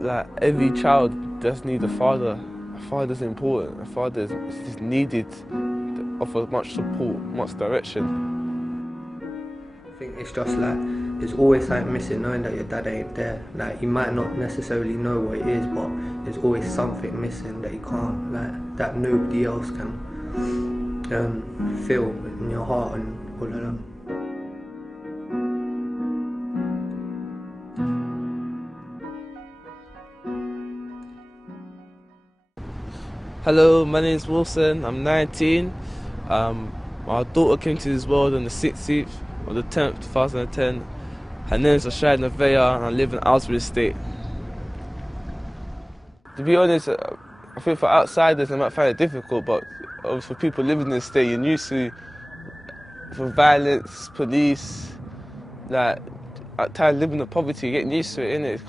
Like every child just needs a father. A father's important. A father is needed to offer much support, much direction. I think it's just like there's always something missing, knowing that your dad ain't there. Like you might not necessarily know what it is, but there's always something missing that you can't, like that nobody else can feel in your heart and all of that. Hello, my name is Wilson. I'm 19. My daughter came to this world on the 16th of the 10th, 2010. Her name is Ashaya Neveya, and I live in Aylesbury Estate. To be honest, I think for outsiders they might find it difficult, but for people living in the estate, you're used to for violence, police, like at times living in poverty, getting used to it, innit? It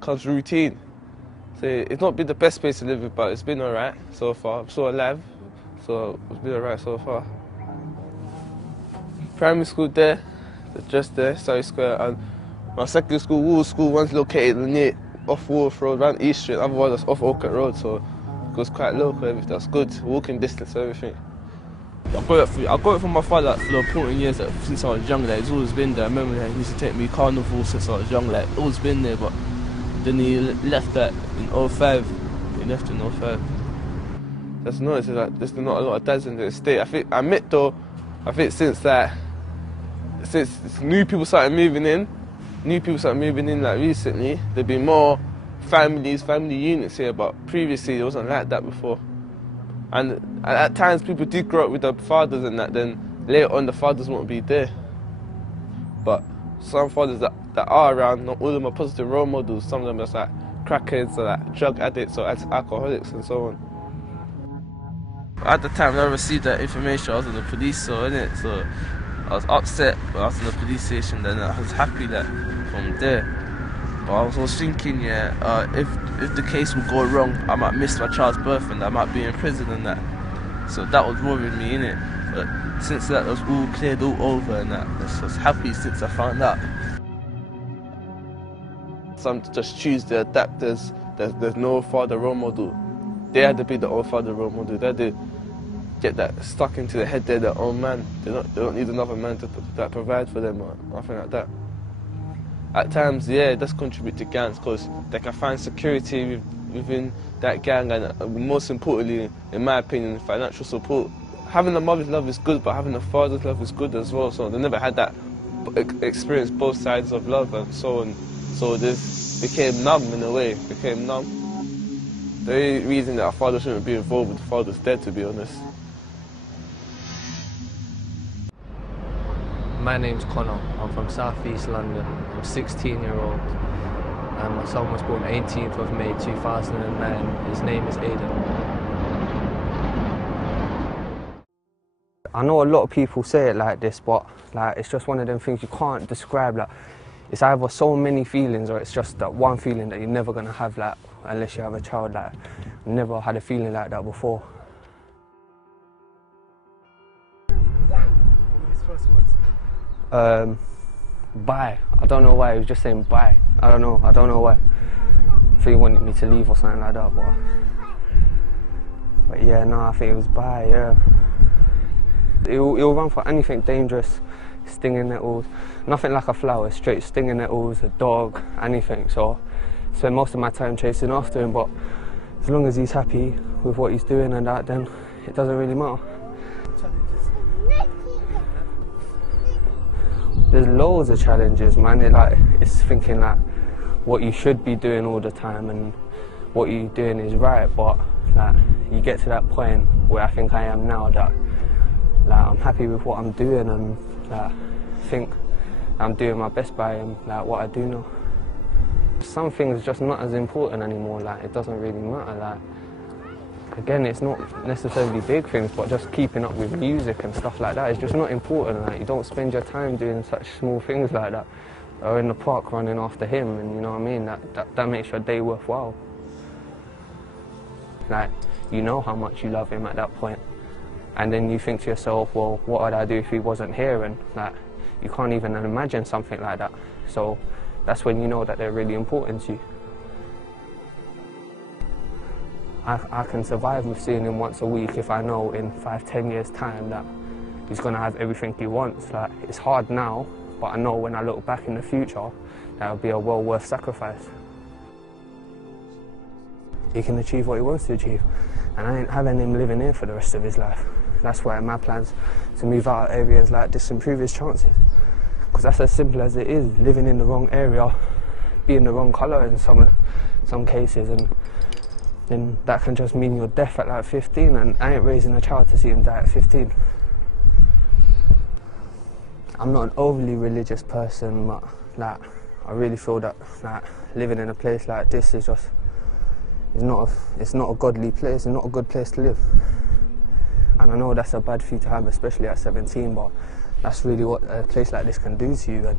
comes routine. So it's not been the best place to live in, but it's been alright so far. I'm still alive, so it's been alright so far. Primary school there, just there, Surrey Square, and my secondary school, Wool School, one's located near off Wolf Road, around East Street, other one that's off Orchard Road, so it goes quite local, everything. That's good, walking distance, everything. I got it from my father for the important years, since I was young. Like, it's always been there. I remember that he used to take me carnival since I was young. Like, it's always been there, but then he left that in 05. He left in 05. That's noticed that there's not a lot of dads in the estate. I admit though, since new people started moving in like recently, there've been more family units here, but previously it wasn't like that before. And at times people do grow up with their fathers and that, then later on the fathers won't be there. But some fathers that are around, not all of them are positive role models. Some of them are like crackheads or like drug addicts or alcoholics and so on. At the time when I received that information, I was in the police, so I was upset when I was in the police station. Then I was happy that from there. But I was thinking, if the case would go wrong, I might miss my child's birth and I might be in prison and that. So that was worrying me, innit? But since that was all cleared, all over and that, I was happy since I found out. Some just choose to adapt. There's no father role model. They had to be the old father role model. They had to get that stuck into their head. They're their own man. They don't need another man to provide for them or nothing like that. At times, yeah, it does contribute to gangs because they can find security within that gang, and most importantly, in my opinion, financial support. Having a mother's love is good, but having a father's love is good as well. So they never had that experience, both sides of love and so on. So this became numb in a way, The only reason that our father shouldn't be involved with the father's dead, to be honest. My name's Connor. I'm from South East London. I'm a 16-year-old. And my son was born 18th of May 2009. His name is Aiden. I know a lot of people say it like this, but like it's just one of them things you can't describe. Like, it's either so many feelings or it's just that one feeling that you're never gonna have, like, unless you have a child. Like, I've never had a feeling like that before. His first words? Bye. I don't know why, he was just saying bye. I don't know why. I think he wanted me to leave or something like that, but yeah, no, I think it was bye, yeah. He'll run for anything dangerous, stinging nettles, nothing like a flower, straight stinging nettles, a dog, anything. So I spend most of my time chasing after him, but as long as he's happy with what he's doing and that, then it doesn't really matter. There's loads of challenges, man. It's thinking that what you should be doing all the time and what you're doing is right, but like, you get to that point where I think I am now, that like, I'm happy with what I'm doing and like, think I'm doing my best by like, what I do now. Some things are just not as important anymore, like it doesn't really matter. Like, again, it's not necessarily big things, but just keeping up with music and stuff like that is just not important. Like, you don't spend your time doing such small things like that, or in the park running after him, and you know what I mean, that makes your day worthwhile. Like, you know how much you love him at that point, and then you think to yourself, well, what would I do if he wasn't here? And like, you can't even imagine something like that. So that's when you know that they're really important to you. I can survive with seeing him once a week if I know in 5–10 years' time that he's going to have everything he wants. Like, it's hard now, but I know when I look back in the future, that would be a well worth sacrifice. He can achieve what he wants to achieve, and I ain't having him living here for the rest of his life. That's why my plans to move out of areas like this improve his chances. Because that's as simple as it is, living in the wrong area, being the wrong colour in some cases, and then that can just mean you're deaf at like 15, and I ain't raising a child to see him die at 15. I'm not an overly religious person, but like, I really feel that like, living in a place like this is just, it's not a godly place, it's not a good place to live. And I know that's a bad thing to have, especially at 17, but that's really what a place like this can do to you. And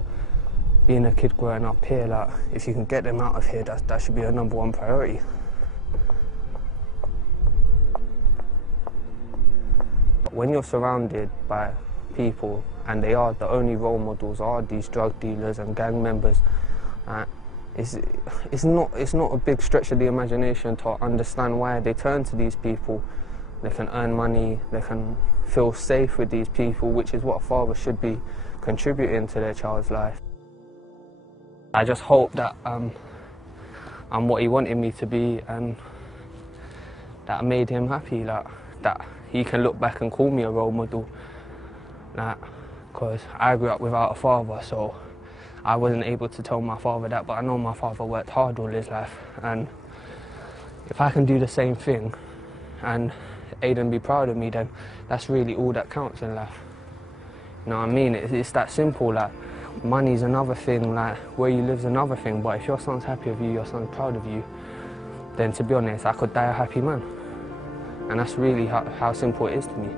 being a kid growing up here, like, if you can get them out of here, that should be your #1 priority. When you're surrounded by people and they are the only role models are these drug dealers and gang members, it's not a big stretch of the imagination to understand why they turn to these people. They can earn money, they can feel safe with these people, which is what a father should be contributing to their child's life. I just hope that I'm what he wanted me to be, and that I made him happy, like, that he can look back and call me a role model. Because I grew up without a father, so I wasn't able to tell my father that, but I know my father worked hard all his life, and if I can do the same thing and Aiden be proud of me, then that's really all that counts in life. You know what I mean? It's that simple. Like, money's another thing, like where you live's another thing, but if your son's happy with you, your son's proud of you, then to be honest, I could die a happy man. And that's really how simple it is to me.